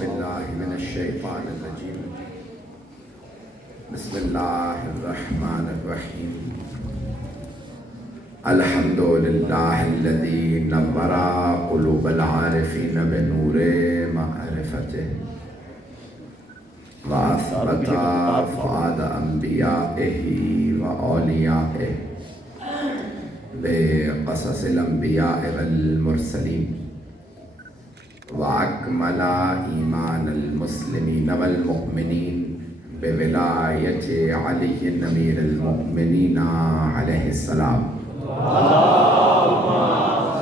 بالله من الشيطان الرجيم بسم الله الرحمن الرحيم الحمد لله الذي نور قلوب العارفين بنور معرفته وأثبت فؤاد أنبيائه وأوليائه بقصص الأنبياء والمرسلين وأكمل إيمان المسلمين والمؤمنين بولاية علي أمير المؤمنين عليه السلام. اللهم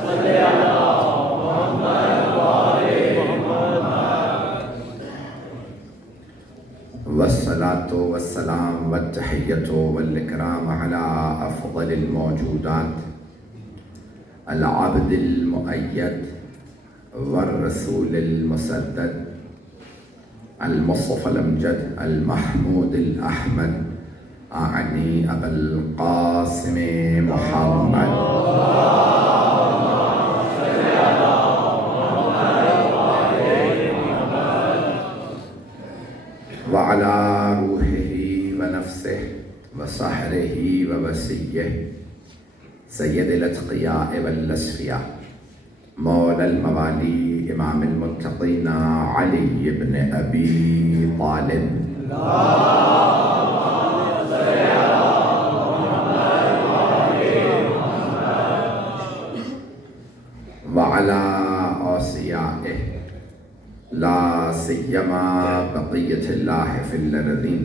صل على محمد وآل محمد. والصلاة والسلام والتحية والإكرام على أفضل الموجودات العبد المؤيد والرسول المسدد المصطفى الأمجد المحمود الأحمد أعني أبا القاسم محمد وعلى روحه ونفسه وصهره ووسيه سيد الأتقياء والأصفياء مولى الموالي إمام المتقين علي بن أبي طالب وعلى أوصيائه لا سيما بقية الله في الأرضين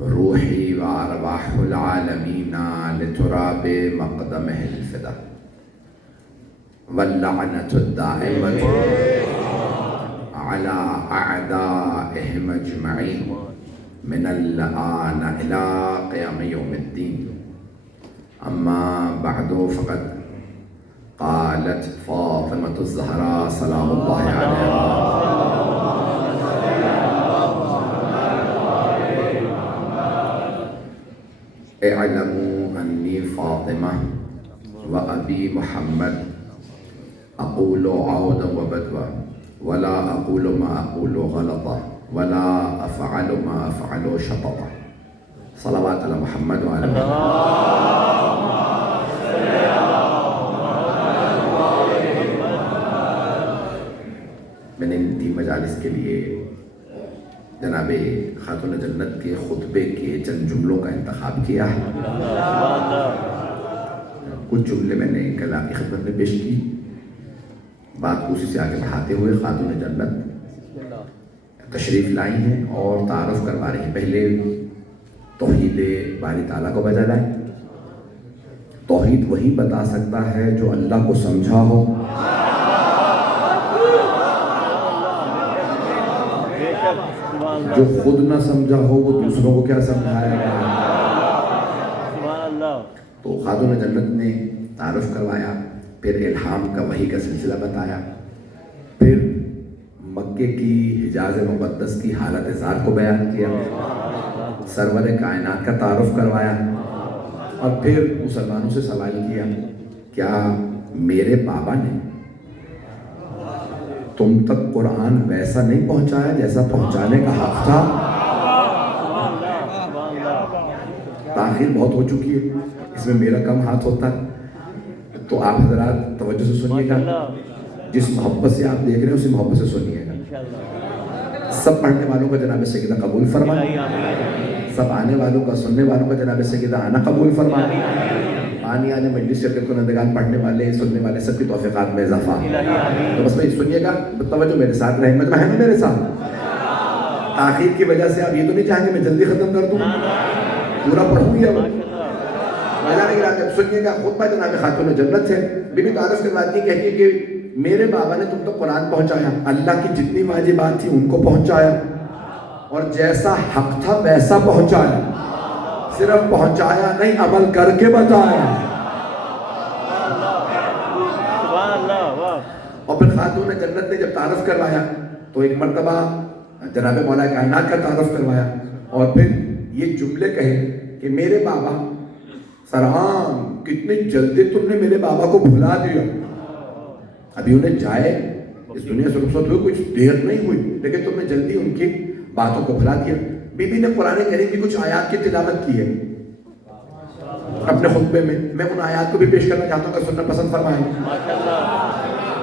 روحي وأرواح العالمين لتراب مقدمه الفدا واللعنة الدائمة على أعدائهم أجمعين من الآن إلى قيام يوم الدين. أما بعد فقد قالت فاطمة الزهراء سلام الله عليها اعلموا أني فاطمة وأبي محمد أقول عودا وبدوا ولا أقول ما أقول غلطا ولا أفعل ما أفعل شططا. صلوات على محمد وعلى میں نے ان 3 مجالس کے لیے جناب خاتون جنت کے خطبے کے چند جملوں کا انتخاب کیا ہے. کچھ جملے میں نے کل آپ کی خدمت میں پیش کی. بات کو اسی سے آگے بڑھاتے ہوئے خاتون جنت تشریف لائی ہیں اور تعارف کروا رہی ہیں. پہلے توحید باری تعالیٰ کو بجا لائیں. توحید وہی بتا سکتا ہے جو اللہ کو سمجھا ہو. جو خود نہ سمجھا ہو وہ دوسروں کو کیا سمجھائے گا. تو خاتون جنت نے تعارف کروایا, پھر الہام کا وحی کا سلسلہ بتایا, پھر مکے کی حجاز مقدس کی حالت زار کو بیان کیا, سرور کائنات کا تعارف کروایا, اور پھر مسلمانوں سے سوال کیا کیا میرے بابا نے تم تک قرآن ویسا نہیں پہنچایا جیسا پہنچانے کا حق تھا. تاخیر بہت ہو چکی ہے, اس میں میرا کم ہاتھ ہوتا ہے. تو آپ حضرات توجہ سے سنیے گا, جس محبت سے آپ دیکھ رہے ہیں اسی محبت سے سنیے گا. سب پڑھنے والوں کا جناب سیدہ قبول فرمائے, سب آنے والوں کا سننے والوں کا جناب سیدہ آنا قبول فرمائے. آنے آنے مجلس شرکت کنندگان, پڑھنے والے سننے والے سب کی توفیقات میں اضافہ. تو بس بھائی سنیے گا, توجہ میرے ساتھ رحمت میں ہے نا میرے ساتھ. تاخیر کی وجہ سے آپ یہ تو نہیں چاہیں گے میں جلدی ختم کر دوں, پورا پڑھوں گی. اب سنیے گا خطبہ جناب خاتون جنت سے. بی بی تعارف کرواتی کہتی ہے کہ میرے بابا نے تم تک قرآن پہنچایا, اللہ کی جتنی واجبات تھی ان کو پہنچایا, اور جیسا حق تھا ویسا پہنچایا. صرف پہنچایا نہیں, عمل کر کے بتایا. اور پھر خاتون جنت نے جب تعارف کروایا تو ایک مرتبہ جناب مولا کائنات کا تعارف کروایا, اور پھر یہ جملے کہے کہ میرے بابا سرام کتنی جلدی تم نے میرے بابا کو بھلا دیا. ابھی انہیں جائے اس دنیا سے رخصت ہوئے کچھ دیر نہیں ہوئی، لیکن تم نے جلدی ان کی باتوں کو بھلا دیا۔ بی بی نے قرآن کریم کی کچھ آیات کی تلاوت کی ہے اپنے خطبے میں ان آیات کو بھی پیش کرنا چاہتا ہوں کہ سننا پسند فرمائیں۔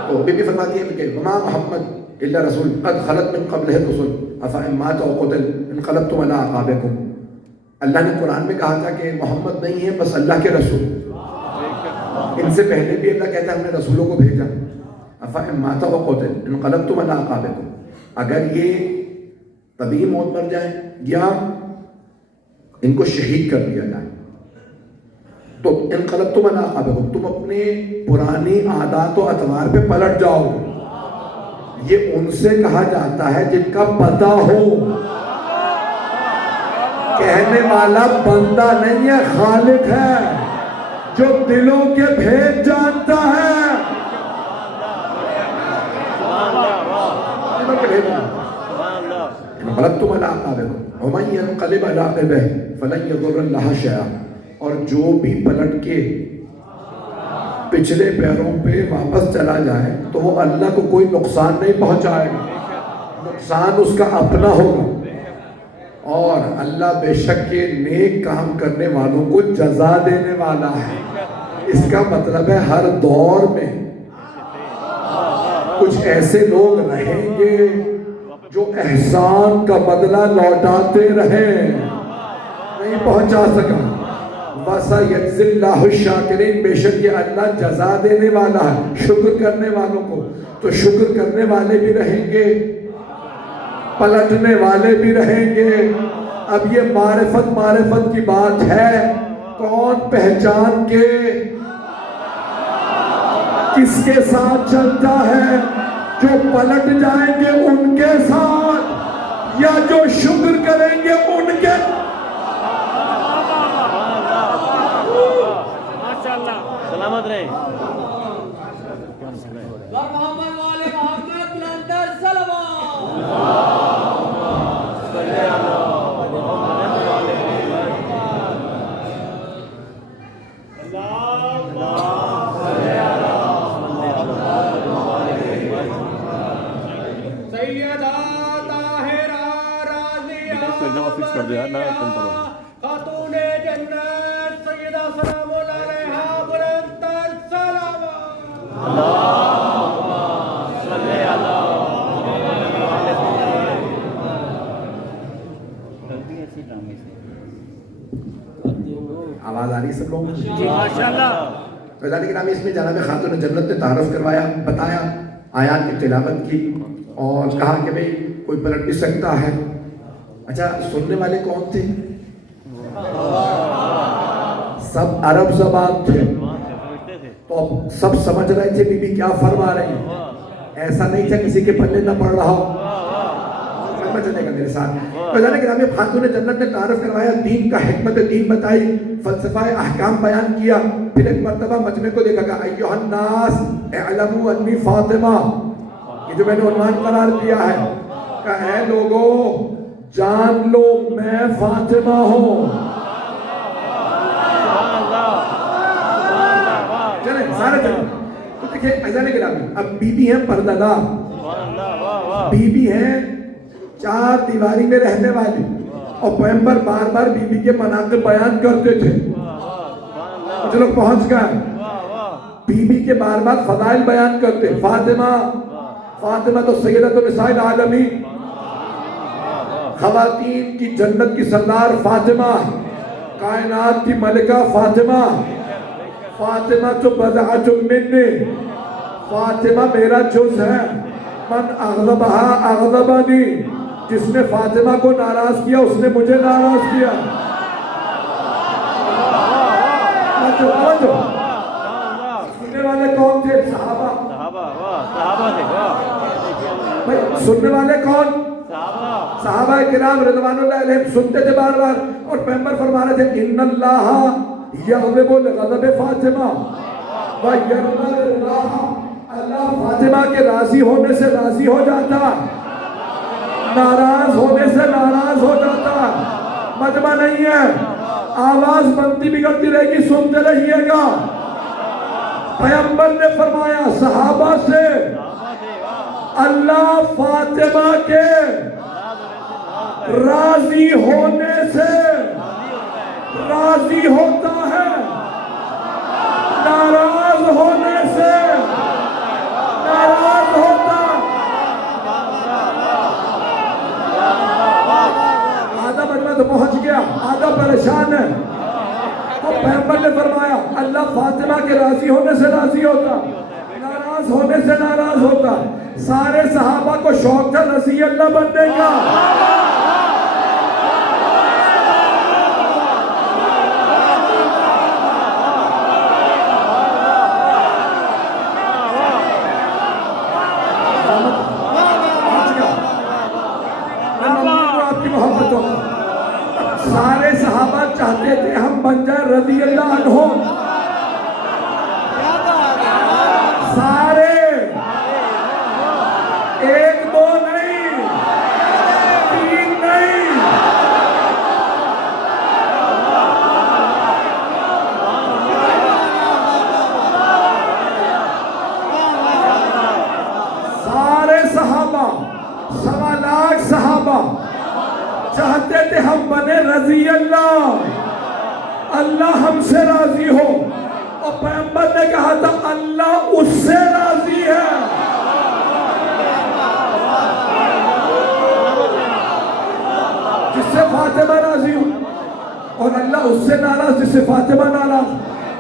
تو بی بی فرماتی ہے کہ وما محمد الا رسول قد خلت من قبلہ الرسل افإن مات او قتل انقلبتم علی اعقابکم۔ اللہ نے قرآن میں کہا تھا کہ محمد نہیں ہے بس اللہ کے رسول، ان سے پہلے بھی اللہ کہتا ہے ہم نے رسولوں کو بھیجا۔ افإن مات او قتل انقلبتم علی اعقابکم، اگر یہ طبی موت مر جائیں یا ان کو شہید کر دیا جائے تو انقلبتم علی اعقابکم، تم اپنے پرانی عادات و اطوار پہ پلٹ جاؤ۔ یہ ان سے کہا جاتا ہے جن کا پتہ ہو، کہنے والا بندہ نہیں ہے خالق ہے جو دلوں کے بھید جانتا ہے۔ انقلبتم علی اعقابکم ومن ينقلب علی عقبیہ فلن یضر اللہ شیئا، اور جو بھی پلٹ کے پچھلے پیروں پہ واپس چلا جائے تو وہ اللہ کو کوئی نقصان نہیں پہنچائے گا، نقصان اس کا اپنا ہوگا۔ اور اللہ بے شک کے نیک کام کرنے والوں کو جزا دینے والا ہے۔ اس کا مطلب ہے ہر دور میں کچھ ایسے لوگ رہیں گے جو احسان کا بدلہ لوٹاتے رہیں، نہیں پہنچا سکا۔ وَسَيَجْزِي اللَّهُ الشَّاكِرِينَ، بے شک یہ اللہ جزا دینے والا ہے شکر کرنے والوں کو۔ تو شکر کرنے والے بھی رہیں گے، پلٹنے والے بھی رہیں گے۔ اب یہ معرفت کی بات ہے، کون پہچان کے کس کے ساتھ چلتا ہے؟ جو پلٹ جائیں گے ان کے ساتھ یا جو شکر کریں گے ان کے۔ سلامت رہے۔ محمد والے محمد بلندر سلام۔ سیدہ طاہرہ راضیہ فکس کر دو یار، نہ خاتون جنت سیدہ سلام علیہا بلندر سلام۔ آواز آ رہی ہے سب لوگ؟ ماشاءاللہ۔ فیضان گرامی، اس میں جناب خاتون جنت نے تعارف کروایا، بتایا، آیات کی تلاوت کی اور کہا کہ بھئی کوئی پلٹ بھی سکتا ہے۔ اچھا، سننے والے کون تھے؟ سب عرب زبان تھے، تو اب سب سمجھ رہے تھے بی بی کیا فرما رہی ہیں۔ ایسا نہیں تھا کسی کے پلے نہ پڑ رہا ہو۔ چلے گا میرے ساتھ۔ فیضان گرامی، خاتون جنت نے تعارف کروایا، دین کا حکمت دین بتائی، فلسفہ احکام بیان کیا، پھر ایک مرتبہ مجمع کو دیکھا کہ ایھا الناس اعلموا انی فاطمہ، یہ جو میں نے عنوان قرار دیا ہے کہ اے لوگوں جان لو میں فاطمہ ہوں۔ چلیں سارے چلیں۔ تو دیکھیں فیضان گرامی، اب بی بی ہیں پردہ دار، بی بی ہیں چار دیواری میں رہنے والی، اور پیغمبر بار بار بی بی کے مناقب بیان کرتے تھے۔ کچھ لوگ پہنچ گئے، بی بی کے بار بار فضائل بیان کرتے۔ فاطمہ تو سیدۃ النساء العالمین، خواتین کی جنت کی سردار فاطمہ، کائنات کی ملکہ فاطمہ، فاطمہ تو بضعۃ منی، فاطمہ میرا جز ہے، من اغضبہا اغضبنی، جس نے فاطمہ کو ناراض کیا اس نے مجھے ناراض کیا۔ سننے والے کون تھے؟ صحابہ۔ سننے والے کون؟ صحابہ کرام رضوان اللہ علیہم سنتے تھے بار بار، اور پیغمبر فرما رہے تھے ان اللہ یغضب لغضب فاطمہ ویرضى اللہ، اللہ فاطمہ کے راضی ہونے سے راضی ہو جاتا، ناراض ہونے سے ناراض ہو جاتا۔ مجمع نہیں ہے، آواز بنتی بگڑتی رہے گی، سنتے رہیے گا۔ پیغمبر نے فرمایا صحابہ سے اللہ فاطمہ کے راضی ہونے سے راضی ہوتا ہے، ناراض ہونے سے ناراض ہوتا۔ آدھا مجمع تو پہنچ گیا، آدھا پریشان ہے۔ تو پیغمبر نے فرمایا اللہ فاطمہ کے راضی ہونے سے راضی ہوتا، ناراض ہونے سے ناراض ہوتا۔ سارے صحابہ کو شوق تھا رضی اللہ بننے کا۔ آپ کی محبت ہو، سارے صحابہ چاہتے تھے ہم بن جائیں رضی اللہ عنہم، سارے، ایک دو نہیں، تین نہیں، سارے صحابہ، 1.25 صحابہ چاہتے تھے ہم بنے رضی اللہ، اللہ ہم سے راضی ہو۔ اور پیغمبر نے کہا تھا اللہ اس سے راضی ہے جس سے فاطمہ راضی ہو، اور اللہ اس سے ناراض جس سے فاطمہ ناراض۔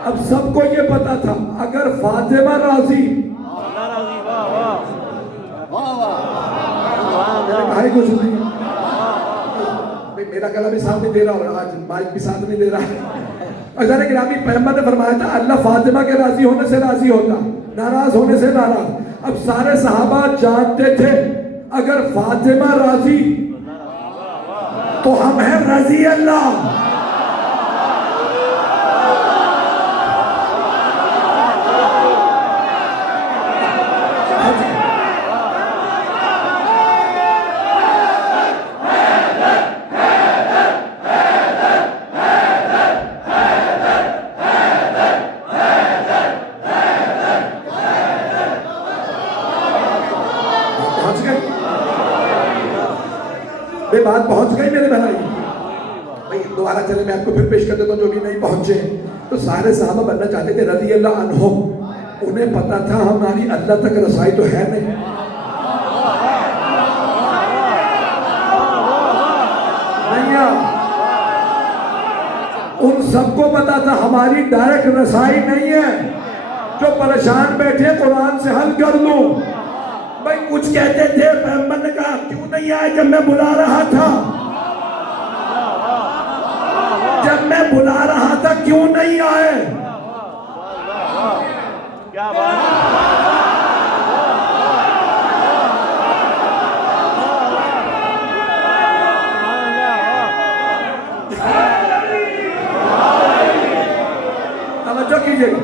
اب سب کو یہ پتا تھا اگر فاطمہ راضی، کہائی کو سنی میرا گلا بھی ساتھ نہیں دے رہا اور آج مائک بھی ساتھ نہیں دے رہا۔ اجازت گرامی پیغمبر نے فرمایا تھا اللہ فاطمہ کے راضی ہونے سے راضی ہوتا، ناراض ہونے سے ناراض۔ اب سارے صحابہ جانتے تھے اگر فاطمہ راضی تو ہم ہیں رضی اللہ۔ بات پہنچ گئی میرے بھائی؟ دوبارہ چلے میں آپ کو پھر پیش کر دیتا ہوں جو بھی نہیں پہنچے۔ تو سارے صحابہ بننا چاہتے تھے رضی اللہ عنہم، انہیں پتا تھا ہماری اللہ تک رسائی تو ہے نہیں، ان سب کو پتا تھا ہماری ڈائریکٹ رسائی نہیں ہے، جو پریشان بیٹھے قرآن سے حل کر لوں۔ بھائی کچھ کہتے تھے پیغمبر نے کہا کیوں نہیں آئے جب میں بلا رہا تھا، جب میں بلا رہا تھا کیوں نہیں آئے؟ کیا بات توجہ کیجئے گا۔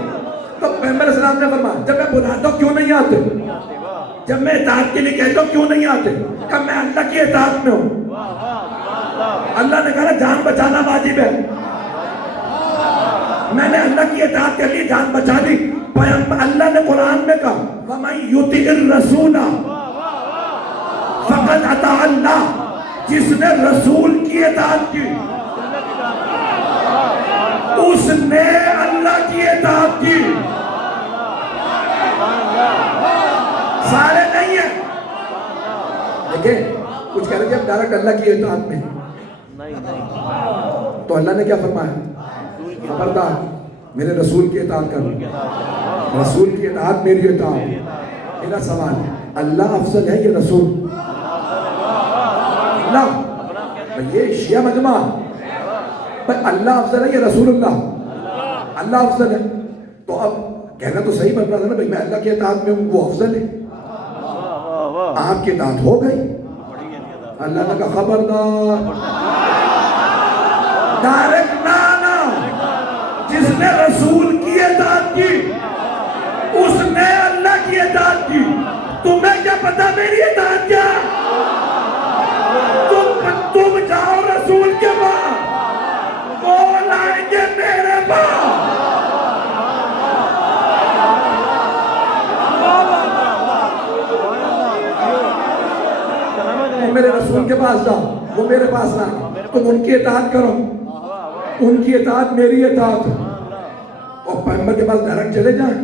تو پیغمبر علیہ السلام نے فرمایا جب میں بلاتا ہوں کیوں نہیں آتے، جب میں اطاعت کے لیے کہتا ہوں کیوں نہیں آتے؟ کہ میں اللہ کی اطاعت میں ہوں۔ اللہ نے کہا جان بچانا واجب ہے، میں نے اللہ کی اطاعت کر لی، جان بچا لی۔ اللہ نے قرآن میں کہا وَمَن يُطِعِ الرَّسُولَ فَقَدْ أَطَاعَ اللَّهَ، جس نے رسول کی اطاعت کی اس نے اللہ کی اطاعت کی۔ سارے نہیں ہیں، دیکھیں کچھ کہہ رہے تھے اب ڈائریکٹ اللہ کی اطاعت میں، تو اللہ نے کیا فرمایا؟ خبردار میرے رسول کی اطاعت کرو، رسول کی اطاعت میری اطاعت۔ میرا سوال ہے اللہ افضل ہے یا رسول؟ اللہ، یہ شیعہ مجمع، اللہ افضل ہے یا رسول اللہ؟ اللہ افضل ہے، تو اب کہنا تو صحیح بن رہا تھا نا بھائی میں اللہ کی اطاعت میں ہوں، وہ افضل ہے، آپ کی اطاعت ہو گئی۔ اللہ نے کہا خبردار، ڈائریکٹ نہ، جس نے رسول کی اطاعت کی اس نے اللہ کی اطاعت کی۔ تمہیں کیا پتا میری اطاعت کیا؟ تم جاؤ رسول کے پاس، وہ لائیں گے میرے پاس۔ تم میرے رسول کے پاس جاؤ، وہ میرے پاس نہ آئے، تم ان کی اطاعت کرو، ان کی اطاعت میری اطاعت ہے۔ اور پیغمبر کے پاس ڈائریکٹ چلے جائیں،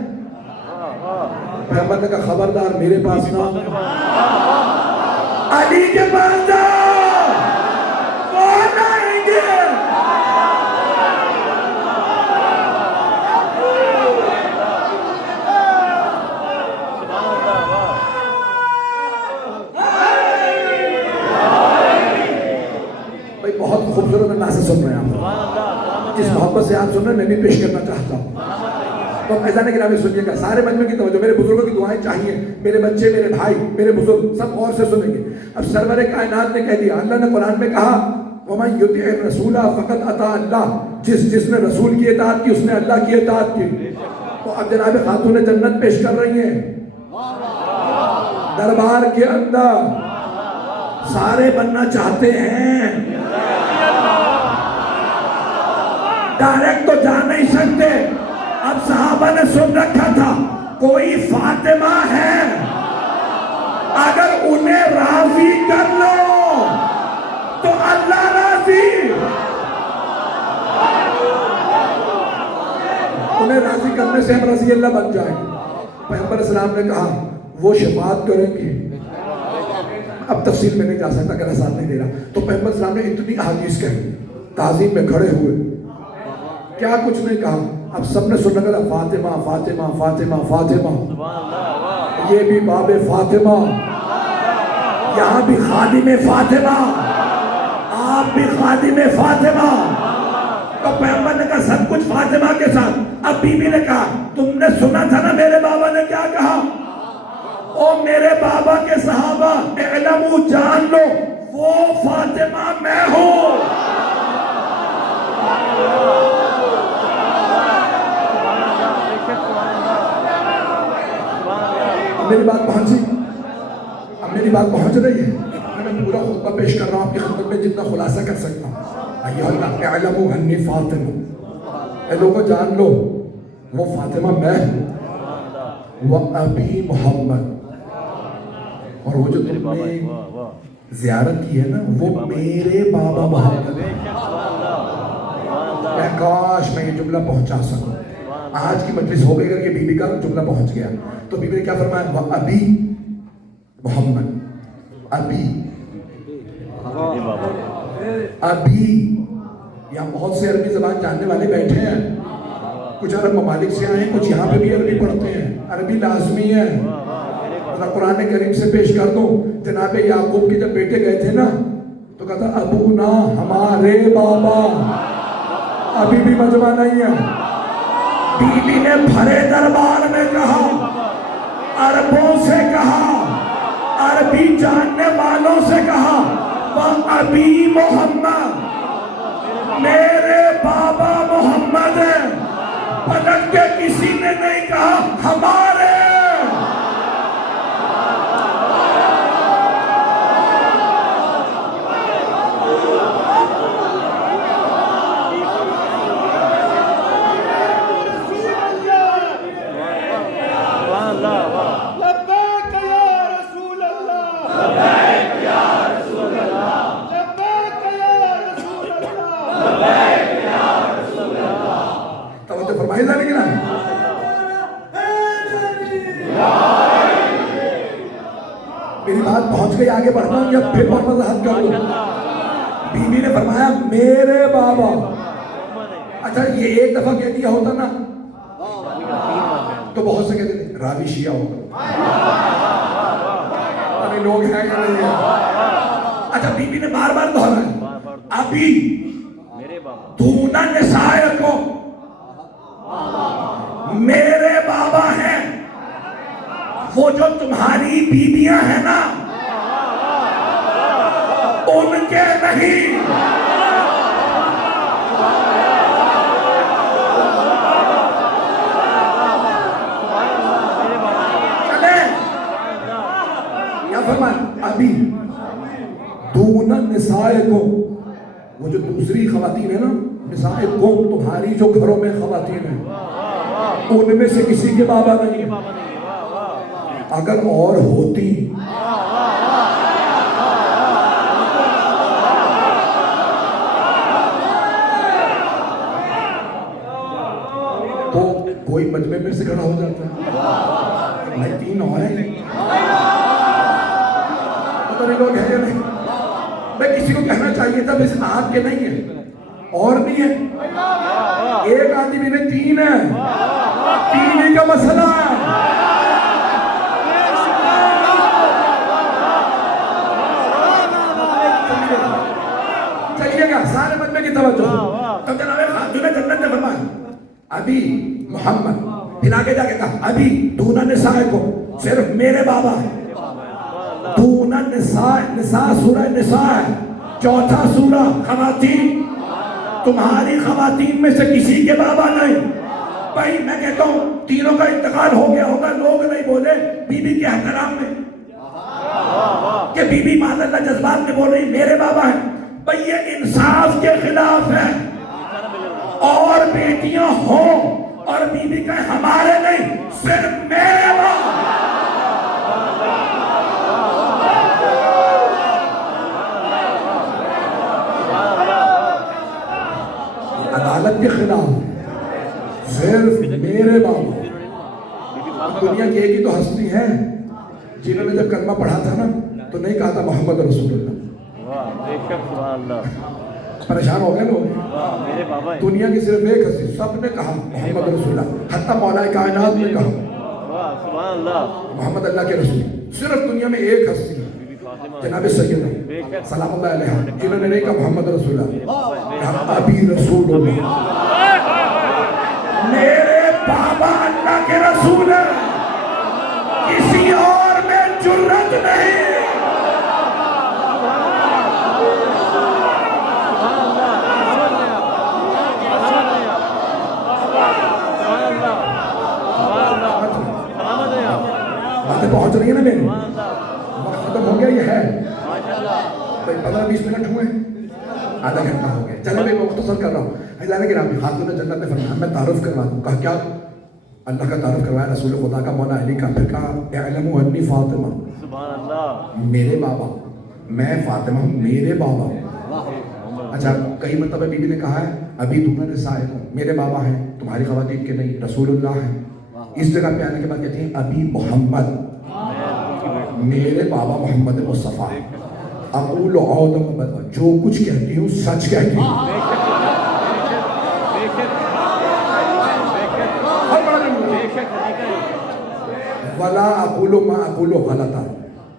پیغمبر نے کہا خبردار میرے پاس نہ، علی کے پاس جاؤ، وہ نہ آئیں گے۔ بھائی بہت خوبصورت انداز سے سن رہے ہیں آپ، جس محبت سے آپ سن رہے ہیں میں بھی پیش کرنا چاہتا ہوں۔ تو ایزان گرامی سنیے گا، سارے مجمع کی توجہ، میرے بزرگوں کی دعائیں چاہیے، میرے بچے، میرے بھائی، میرے بزرگ سب غور سے سنیں گے۔ اب سرور کائنات نے کہہ دیا، اللہ نے قرآن میں کہا وَمَن يُطِعِ الرَّسُولَ فَقَدْ أَطَاعَ اللَّهَ، جس نے رسول کی اطاعت کی اس نے اللہ کی اطاعت کی۔ تو اب جناب خاتون جنت پیش کر رہی ہیں دربار کے اندر، سارے بننا چاہتے ہیں، ڈائریکٹ تو جا نہیں سکتے۔ اب صحابہ نے سن رکھا تھا کوئی فاطمہ ہے، اگر انہیں راضی کر لو تو اللہ راضی، انہیں راضی کرنے سے ہم رضی اللہ بن جائیں گے۔ پیغمبر اسلام نے کہا وہ شفاعت کریں گے، اب تفصیل میں نہیں جا سکتا کہ ساتھ نہیں دے رہا۔ تو پیغمبر اسلام نے اتنی احادیث کہی، تعظیم میں کھڑے ہوئے، کیا کچھ نہیں کہا۔ اب سب نے سننا کہ فاطمہ فاطمہ فاطمہ فاطمہ، یہ بھی باب فاطمہ، یہاں بھی خادم فاطمہ، آپ بھی خادم فاطمہ۔ تو پیغمبر نے کہا سب کچھ فاطمہ کے ساتھ۔ اب بی بی نے کہا تم نے سنا تھا نا میرے بابا نے کیا کہا، او میرے بابا کے صحابہ اعلموا، جان لو وہ فاطمہ میں ہوں۔ میری بات پہنچی، اب میری بات پہنچ رہی ہے، میں پورا خطبہ پیش کر رہا ہوں آپ کی خدمت میں جتنا خلاصہ کر سکتا ہوں۔ ایھا اللہ اعلموا انی فاطمہ، اے لوگوں جان لو وہ فاطمہ میں ہوں، وابی محمد، اور وہ جو تم نے زیارت کی ہے نا وہ میرے بابا محمد ہے۔ کاش میں یہ جملہ پہنچا سکوں، آج کی مجلس ہو گئی کہ بی بی کا جملہ پہنچ گیا۔ تو بی بی نے کیا فرمایا، وابی محمد، ابی ابی۔ یہاں بہت سے عربی زبان جاننے والے بیٹھے ہیں، کچھ عرب ممالک سے آئے ہیں، کچھ یہاں پہ بھی عربی پڑھتے ہیں، عربی لازمی ہے۔ قرآن کریم سے پیش کر دو، جناب یعقوب کے جب بیٹے گئے تھے نا تو کہا تھا ابونا، ہمارے بابا، ابھی بھی مجمع نہیں ہے۔ بی بی نے بھرے دربار میں کہا، عربوں سے کہا، عربی جاننے والوں سے کہا، وَأَبِي محمد، میرے بابا محمد ہیں۔ پلٹ کے کسی نے نہیں کہا ہمارے۔ میری بات پہنچ گئی، آگے بڑھتا ہوں یا پھر اور وضاحت کر دوں؟ بی بی نے فرمایا میرے بابا۔ اچھا یہ ایک دفعہ کہہ دیا ہوتا نا تو بہت سے کہتے تھے راوی شیعہ ہوگا، ابھی لوگ ہیں یا نہیں ہیں۔ اچھا بی بی نے بار بار دہرایا، ابھی دون نسائکم، میرے بابا ہیں، وہ جو تمہاری بیویاں ہیں نا ان کے نہیں۔ چلے کیا فرمایا، ابھی دون نسائکم، وہ جو دوسری خواتین ہیں نا، نسائکم تمہاری جو گھروں میں خواتین ہیں ان میں سے کسی کے بابا نہیں ہے۔ اگر اور ہوتی کوئی مجمع میں سے کھڑا ہو جاتا ہے. بھائی 3 اور ہیں, پتہ نہیں لوگ ہیں یا نہیں. میں کسی کو کہنا چاہیے تھا بس آپ کے نہیں ہیں اور بھی ہیں. ایک آدمی میں 3 ہے, 3 ہی کا مسئلہ ہے. چلیے گا سارے مجمع کی توجہ. تو جناب خاتون جنت نے فرمایا ابھی محمد, پھر آگے جا کے کہا ابھی دون نساء کو, صرف میرے بابا ہے. دون نساء, نساء سورہ نساء ہے, چوتھا سورہ خواتین. تمہاری خواتین میں سے کسی کے بابا نہیں. بھائی میں کہتا ہوں تینوں کا انتقال ہو گیا ہوگا, لوگ نہیں بولے بی بی کے احترام میں کہ بی بی معاذ اللہ جذبات میں بول رہی میرے بابا ہیں. بھائی یہ انصاف کے خلاف ہے. اور بیٹیاں ہوں اور بی بی کہیں ہمارے نہیں, صرف میرے بابا. عدالت کے خلاف, صرف میرے بابا. دنیا کی ایک ہی تو ہستی ہے جنہوں نے جب کلمہ پڑھا تھا نا تو نہیں کہا تھا محمد رسول اللہ. پریشان ہو گئے لوگ. دنیا کی صرف ایک ہستی, سب نے کہا محمد رسول اللہ. حتیٰ مولا کائنات نے کہا محمد اللہ کے رسول. صرف دنیا میں ایک ہستی جناب سیدنا سلام اللہ علیہ جنہوں نے نہیں کہا محمد رسول اللہ, ابی رسول اللہ. میرے بابا اللہ کے رسول ہیں, کسی اور میں جرت نہیں. باتیں پہنچ رہی ہیں نا میری, وقت ختم ہو گیا. یہ ہے 15-20 منٹ ہوئے, آدھا گھنٹہ ہو گیا. چلے میں مختصر کر رہا ہوں. اللہ کے نام خاتون جنت نے فرمایا میں تعارف کروا دوں. کہا کیا؟ اللہ کا تعارف کروایا, رسول خدا کا, مولا علی کا. پھر کہا اعلموا انی فاطمہ, میرے بابا, میں فاطمہ ہوں, میرے بابا ہوں. اچھا کئی مرتبہ بی بی نے کہا ہے ابھی دونوں نساء کو, میرے بابا ہیں, تمہاری خواتین کے نہیں, رسول اللہ ہیں. اس جگہ پہ آنے کے بعد کہتی ہیں ابھی محمد, میرے بابا محمد مصطفیٰ. اقول عودم بدر, جو کچھ کہتی ہوں سچ کہتی ہوں. ولا اقول ما اقول غلطا,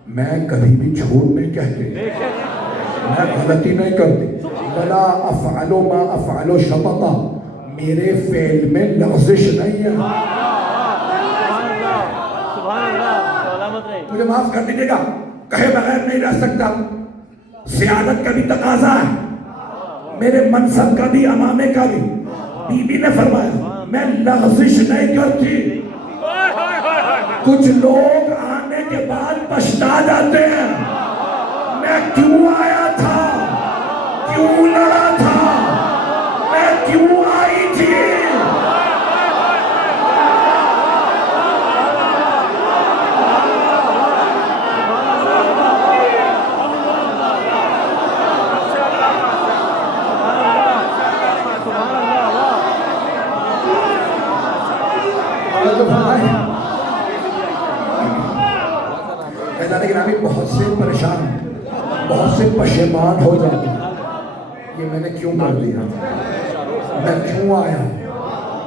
میں کبھی بھی جھوٹ نہیں کہتی, میں غلطی نہیں کرتی. ولا افعل ما افعل شططا, میرے فعل میں لغزش نہیں ہے. مجھے معاف کر دیجیے گا, کہے بغیر نہیں رہ سکتا. سیادت کا بھی تقاضا ہے, میرے منصب کا بھی, امامے کا بھی. بی بی نے فرمایا میں لغزش نہیں کرتی. کچھ لوگ آنے کے بعد پچھتا جاتے ہیں, میں کیوں آیا تھا, کیوں لڑا تھا, میں کیوں آئی تھی. بہت سے پریشان, بہت سے پشیمان ہو جاتے ہیں, یہ میں نے کیوں کر دیا, میں کیوں آیا,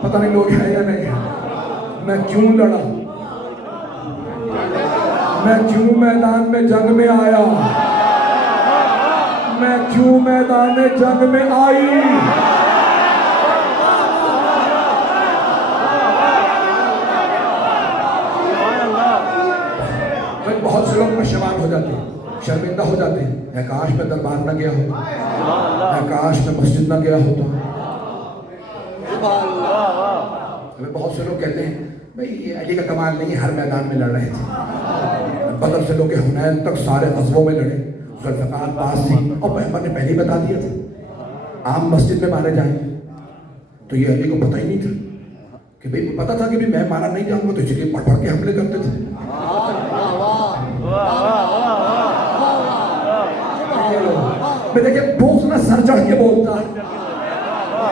پتہ نہیں لوگ ہیں یا نہیں ہیں, میں کیوں لڑا, میں کیوں میدان میں جنگ میں آیا, میں کیوں میدان جنگ میں آئی. بہت سے لوگ پشیمان ہو جاتے ہیں, شرمندہ ہو جاتے ہیں, اے کاش میں دربار نہ گیا ہوتا, اے کاش میں مسجد نہ گیا ہوتا. بہت سے لوگ کہتے ہیں بھئی یہ علی کا کمال نہیں, ہر میدان میں لڑ رہے تھے. بدر سے لوگ حنین تک سارے غزووں میں لڑے, ذوالفقار پاس تھی, اور پیغمبر نے پہلے ہی بتا دیا تھا عام مسجد میں مارے جائیں. تو یہ علی کو پتہ ہی نہیں تھا کہ بھئی پتہ تھا کہ بھی میں مارا نہیں جاؤں گا, تو اس لیے پڑھ پڑھ کے حملے کرتے تھے. میں دیکھیں بغض نہ سر چڑھ کے بولتا ہے,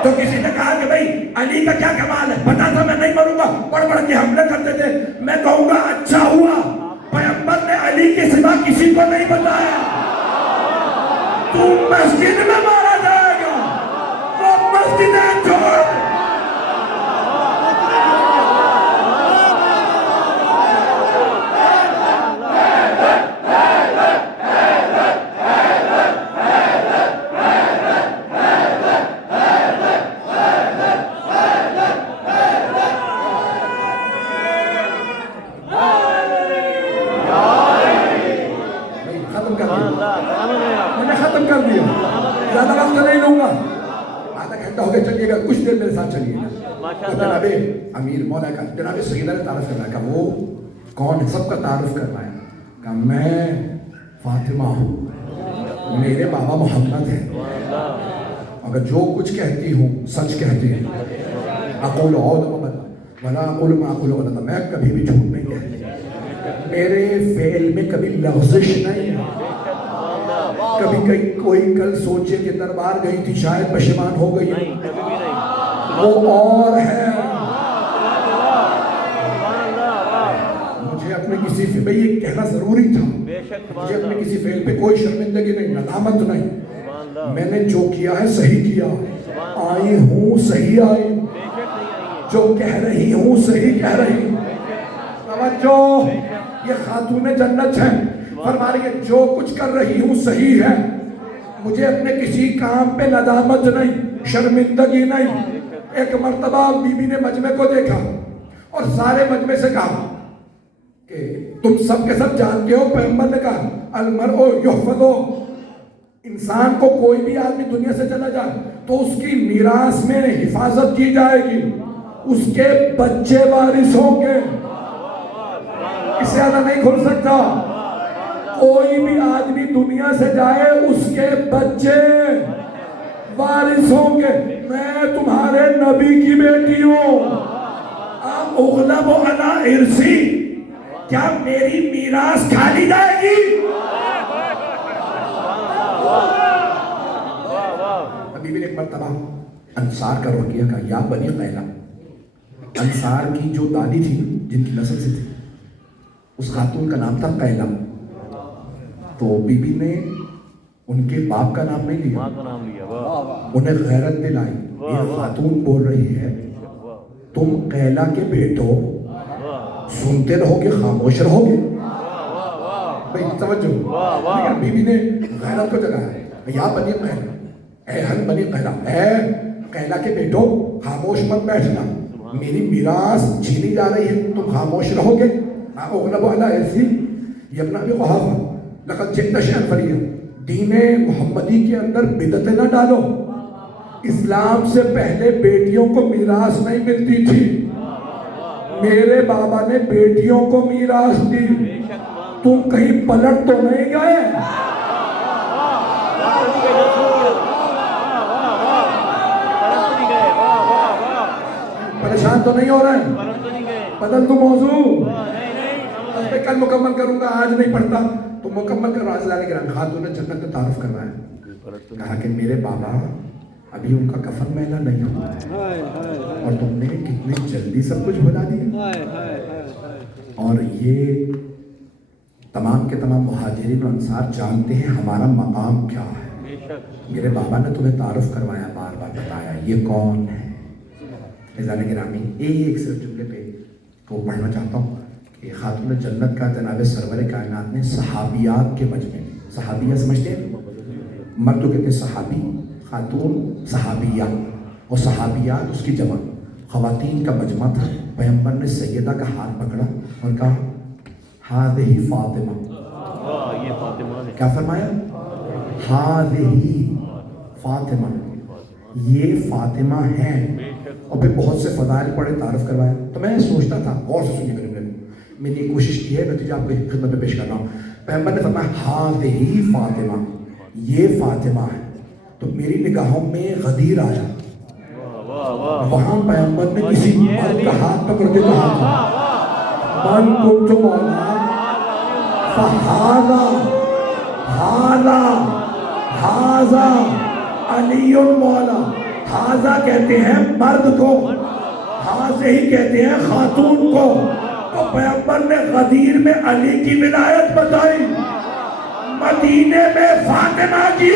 تو کسی نے کہا کہ بھائی علی کا کیا کمال ہے، پتا تھا میں نہیں مروں گا، بڑھ بڑھ کے حملے کرتے تھے، میں کہوں گا اچھا ہوا پیغمبر نے علی کے سوا کسی کو نہیں بتایا، تو مسجد میں مارا جائے گا، وہ مسجدیں چھوڑ۔ ختم کر دیا، زیادہ وقت نہیں لوں گا، آدھا گھنٹہ ہو گیا، چلیے گا کچھ دیر میرے ساتھ چلیے گا۔ تو جناب امیر مولا کا جناب سیدہ نے تعارف کرنا ہے کہ وہ کون ہے، سب کا تعارف کرنا ہے کہ میں فاطمہ ہوں، میرے بابا محمد ہیں، اگر جو کچھ کہتی ہوں سچ کہتی ہوں، اقول ولا اقول ما اقول غلط، میں کبھی بھی جھوٹ نہیں کہتی، میرے فعل میں کبھی لغزش نہیں ہے، کبھی کوئی کل سوچے کہ دربار گئی تھی شاید پشیمان ہو گئی ہے، وہ اور ہے۔ مجھے اپنے کسی فعل پہ یہ کہنا ضروری تھا، مجھے اپنے کسی فعل پہ کوئی شرمندگی نہیں، ندامت نہیں، میں نے جو کیا ہے صحیح کیا، آئی ہوں صحیح آئی، جو کہہ رہی ہوں صحیح کہہ رہی ہوں۔ توجہ، یہ خاتون جنت ہے، فرما رہی ہے جو کچھ کر رہی ہوں صحیح ہے، مجھے اپنے کسی کام پہ ندامت نہیں، شرمندگی نہیں۔ ایک مرتبہ بی بی نے مجمع کو دیکھا اور سارے مجمع سے کہا کہ تم سب کے سب جانتے ہو، پیغمبر نے کہا المرء یحفظ، انسان کو کوئی بھی آدمی دنیا سے چلا جائے تو اس کی میراث میں حفاظت کی جائے گی، اس کے بچے وارث ہوں گے، اس سے زیادہ نہیں کھل سکتا۔ کوئی بھی آدمی دنیا سے جائے اس کے بچے وارث ہوں گے۔ میں تمہارے نبی کی بیٹی ہوں، اغلب علی ارثی، کیا میری میراث کھالی جائے گی؟ ابھی بھی ایک مرتبہ انصار کا رخ کیا کہ یا بنی قیلہ، انصار کی جو دادی تھی جن کی نسل سے تھی، اس خاتون کا نام تھا قیلہ، تو بی بی نے ان کے باپ کا نام نہیں لیا، انہیں غیرت دلائی، یہ خاتون بول رہی ہے تم قیلہ کے بیٹو، سنتے رہو گے خاموش رہو گے، بھئی توجہ، لیکن بی بی نے غیرت کو جگایا، یا بنی قیلہ، اے ہن بنی قیلہ، اے قیلہ کے بیٹو خاموش مت بیٹھنا، میری میراث چھینی جا رہی ہے، تم خاموش رہو گے۔ اغلب علی ارثی یبن ابی قحافہ لقد جئت شیئا فریا، دین محمدی کے اندر بدعتیں نہ ڈالو، اسلام سے پہلے بیٹیوں کو میراث نہیں ملتی تھی، میرے بابا نے بیٹیوں کو میراث دی، تم کہیں پلٹ تو نہیں گئے؟ پریشان تو نہیں ہو رہے ہیں؟ بدل تو موضوع، میں کل مکمل کروں گا، آج نہیں پڑھتا تو مکمل کر رہا ہوں۔ خاتون جنت نے تعارف کروایا، کہا کہ میرے بابا ابھی ان کا کفن میلا نہیں ہوا اور تم نے کتنی جلدی سب کچھ بھلا دیا، اور یہ تمام کے تمام مہاجرین و انصار جانتے ہیں ہمارا مقام کیا ہے، میرے بابا نے تمہیں تعارف کروایا، بار بار بتایا یہ کون ہے۔ عزیزان گرامی، ایک صرف جملے پہ کو پڑھنا چاہتا ہوں کہ خاتون جنت کا جناب سرور کائنات نے صحابیات کے مجمع، صحابیہ سمجھتے ہیں، مرد کو کہتے ہیں صحابی، خاتون صحابیہ، اور صحابیات اس کی جمع، خواتین کا مجمع تھا۔ پیغمبر نے سیدہ کا ہاتھ پکڑا اور کہا ہذہ فاطمہ، کیا فرمایا؟ ہذہ فاطمہ، یہ فاطمہ ہیں، اور پھر بہت سے فضائل پڑھے، تعارف کروایا۔ تو میں سوچتا تھا، غور سے سنیے گا، میں نے کوشش کی ہے، نتیجہ آپ کو خدمت میں پیش کر رہا ہوں۔ پیغمبر نے فرمایا ہذہ فاطمہ، یہ فاطمہ ہے، تو میری نگاہوں میں غدیر آیا، وہاں پیغمبر نے کسی مرد کا ہاتھ پکڑ کے کہا تھا من کنت مولا فہذا ھذا علی مولا، حاضہ کہتے ہیں مرد کو، حاضہ ہی کہتے ہیں خاتون کو. تو پیغمبر نے غدیر میں علی کی ولایت بتائی، مدینے میں فاطمہ کی.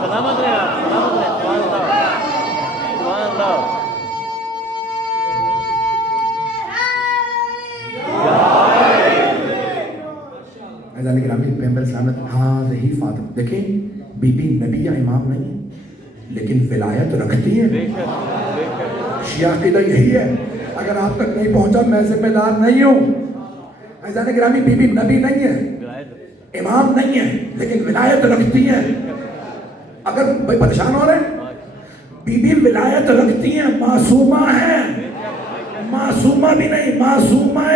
سلامت رہے آپ، سلامت رہے. سبحان اللہ، سبحان اللہ. عزیزان گرامی، پیغمبر سلامت ہاں رہی فاطمہ. دیکھیں بی بی نبی یا امام نہیں ہے لیکن ولایت رکھتی ہے. بے شک، بے شک. شیعہ عقیدہ یہی ہے. اگر آپ تک نہیں پہنچا میں ذمہ دار نہیں ہوں. عزیزان گرامی، بی بی نبی نہیں ہے، امام نہیں ہے لیکن ولایت رکھتی ہے. اگر بھائی پریشان ہو رہے ہیں، بی بی ولایت رکھتی ہیں، معصومہ ہیں. معصومہ بھی نہیں، معصومہ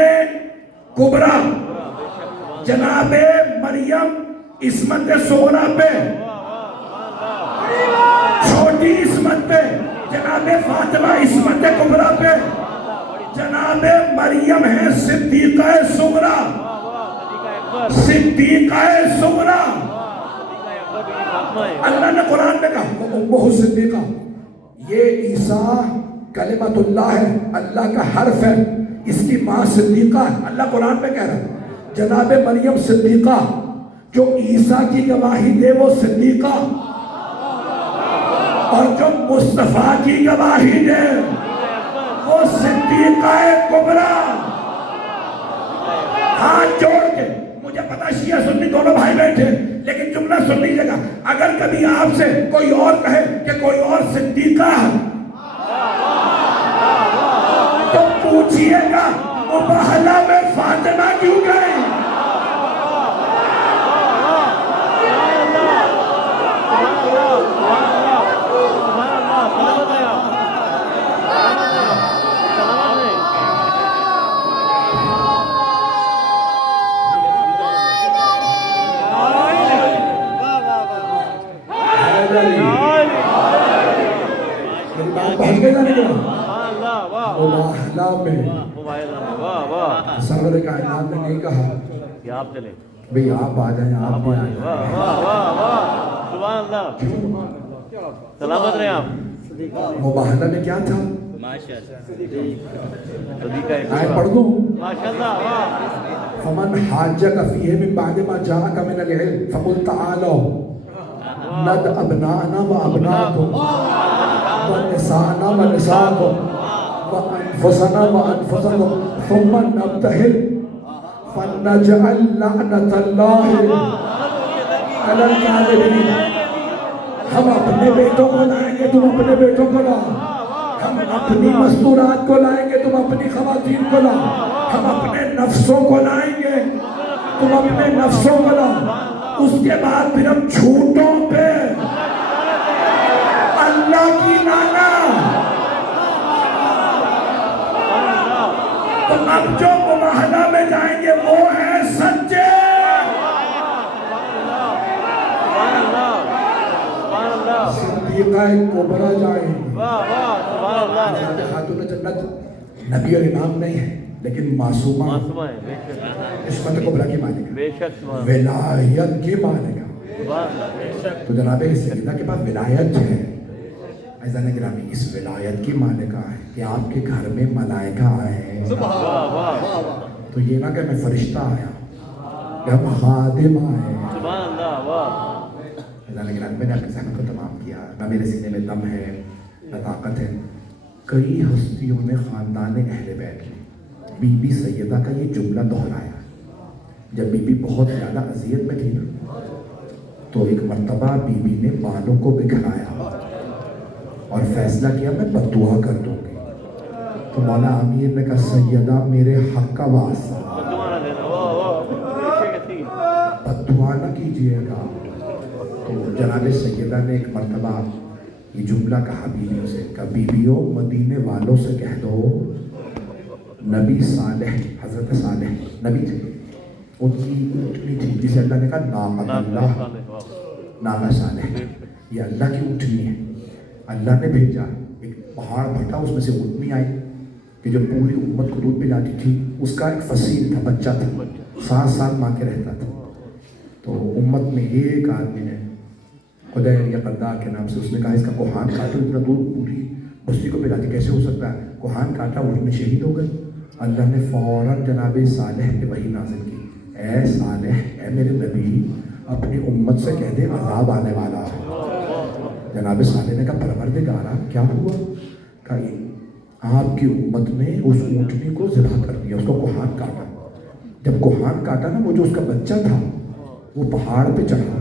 کبریٰ جناب مریم عصمت صغریٰ پہ، چھوٹی عصمت پہ جناب فاطمہ عصمت کبریٰ پہ، جناب مریم ہے صدیقہ صغریٰ، صدیقہ صغریٰ. اللہ نے قرآن میں کہا امہ صدیقہ. یہ عیسیٰ کلمت اللہ ہے، اللہ کا حرف ہے، اس کی ماں صدیقہ ہے. اللہ قرآن میں کہہ رہا ہے جناب مریم صدیقہ، جو عیسیٰ کی گواہی دے وہ صدیقہ، اور جو مصطفیٰ کی گواہی دے وہ صدیقہ کبریٰ. ہاتھ جوڑ کے، مجھے پتا شیعہ سنی دونوں بھائی بیٹھے لیکن جملہ سن لیجیے گا، اگر کبھی آپ سے کوئی اور کہے کہ کوئی اور صدیقہ ہے تو پوچھئے گا مباہلہ میں فاطمہ کیوں گئی؟ مباہلہ میں سرور کائنات نے نہیں کہا کہ آپ چلیں، بھئی آپ آ جائیں، آپ بھی آ جائیں. سبحان اللہ. سلامت رہے آپ. مباہلہ میں کیا تھا؟ آئے پڑھ دوں. ماشاءاللہ. فمن حاجک فیہ من بعد ما جاءک من العلم فقل تعالوا ند ابناءنا و ابناءکم و نساءنا و نساءکم و انفسنا و انفسکم ثم نبتہل فنجعل لعنت اللہ علی الکاذبین. ہم اپنے بیٹوں کو لائیں گے، تم اپنے بیٹوں کو لاؤ. ہم اپنی مستورات کو لائیں گے، تم اپنی خواتین کو لاؤ. ہم اپنے نفسوں کو لائیں گے، تم اپنے نفسوں کو لاؤ. اس کے بعد پھر ہم جھوٹوں پہ اللہ کی لانا. تو اب جو مباہلہ میں جائیں گے وہ ہیں سچے. صدیقہ کبریٰ جائیں گے. خاتون جنت نبی اور امام نہیں ہے لیکن معصومہ عصمت کبریٰ کی مالک ہے، ولایت کی مالک ہے. تو جناب سیدہ کے پاس ولایت ہے. عزیزان گرامی، اس ولایت کی مالکہ ہے کہ آپ کے گھر میں ملائکہ آئے ہیں. تو یہ نہ کہ میں فرشتہ آیا، کہ ہم خادم آئے. عزیزان گرامی، میں نے اپنی ذہن کو تمام کیا، نہ میرے سینے میں دم ہے نہ طاقت ہے. کئی ہستیوں نے خاندان اہل بیت میں بی بی سیدہ کا یہ جملہ دہرایا. جب بی بی بہت زیادہ اذیت میں تھی نا، تو ایک مرتبہ بی بی نے بالوں کو بکھرایا اور فیصلہ کیا میں بددعا کر دوں گی. تو مولا امیر نے کہا سیدہ میرے حق کا واسطہ بددعا نہ کیجیے گا. تو جناب سیدہ نے ایک مرتبہ یہ جملہ کہا بیویوں سے، کہا بیویوں مدینے والوں سے کہہ دو نبی صالح، حضرت صالح نبی تھے، ان کی اونٹنی تھی جسے اللہ نے کہا ناقۃ اللہ، ناقہ صالح، یہ اللہ کی اونٹنی ہے. اللہ نے بھیجا، ایک پہاڑ پھٹا، اس میں سے اونٹنی آئی کہ جو پوری امت کو دودھ پلاتی تھی. اس کا ایک فصیل تھا، بچہ تھا، 7 سال ماں کے رہتا تھا. تو امت میں ایک آدمی نے خدیر یا قدار کے نام سے. اس نے کہا اس کا کوہان کاٹو, اتنا دور پوری بستی کو پلاتی کیسے ہو سکتا ہے؟ کوہان کاٹا, وہیں میں شہید ہو گئے. اللہ نے فوراً جناب صالح پہ وحی نازل کی, اے صالح, اے میرے نبی, اپنی امت سے کہہ دے عذاب آنے والا ہے. جناب صالح نے کہا پروردگارا کیا ہوا؟ کہا آپ کی امت نے اس اونٹنی کو ذبح کر دیا, اس کو کوہان کاٹا. جب کوہان کاٹا نا, وہ جو اس کا بچہ تھا وہ پہاڑ پہ چڑھا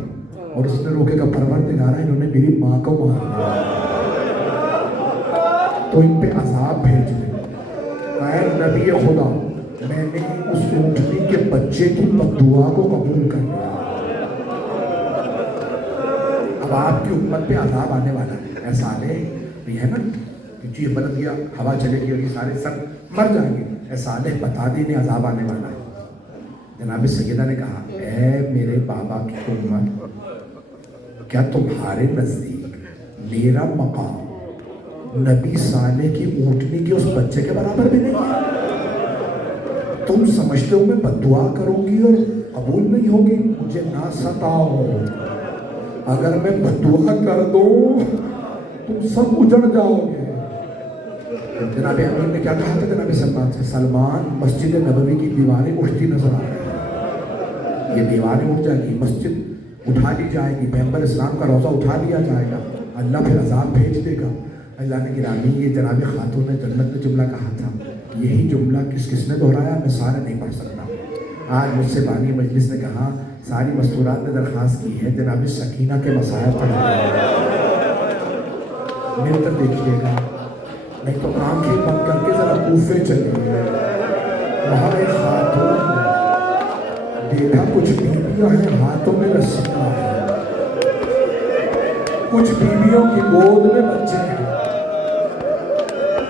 اور اس نے روکے کا پروردگارا انہوں نے میری ماں کو مار دیا, تو ان پہ عذاب بھیج دے. اے نبی خدا, میں نے اس اونٹنی کے بچے کی دعا کو قبول کر لیا. اب آپ کی امت پہ عذاب آنے والا ہے. ایسا نہیں ہے نا کہ جی بدل گیا, ہوا چلے گی اور یہ سارے سب مر جائیں گے. ایسا نہیں, بتا دی نہیں عذاب آنے والا ہے. جناب سیدہ نے کہا اے میرے بابا کی امت, کیا تمہارے نزدیک میرا مقام نبی صالح کی اونٹنی کے اس بچے کے برابر بھی نہیں ہے؟ تم سمجھتے ہو میں بد دعا کروں گی اور قبول نہیں ہوگی؟ مجھے نہ ستاؤ, اگر میں بد دعا کر دوں تم سب اجڑ جاؤ گے. جناب امیر نے کیا کہا تھا جناب سلمان سے؟ سلمان, مسجد نبوی کی دیواریں اٹھتی نظر آ رہی ہیں, یہ دیواریں اٹھ جائیں گی, مسجد اٹھا لی جائے گی, پیغمبر اسلام کا روضہ اٹھا لیا جائے گا, اللہ پھر عذاب بھیج دے گا. اللہ نے گرامی یہ جناب خاتون جنت نے جملہ کہا تھا, یہی جملہ کس نے دہرایا میں سارا نہیں پڑھ سکتا. آج مجھ سے بانی مجلس نے کہا ساری مستورات نے درخواست کی ہے جناب سکینہ کے مصائب پڑھا میرے تک دیکھیے گا, نہیں تو آنکھیں بند کر کے ذرا کوفے چلیے. وہاں ایک خاتون دیکھا کچھ بیویاں ہیں ہاتھوں میں رسیاں ہیں, کچھ بیویوں کی گود میں بچے ہیں,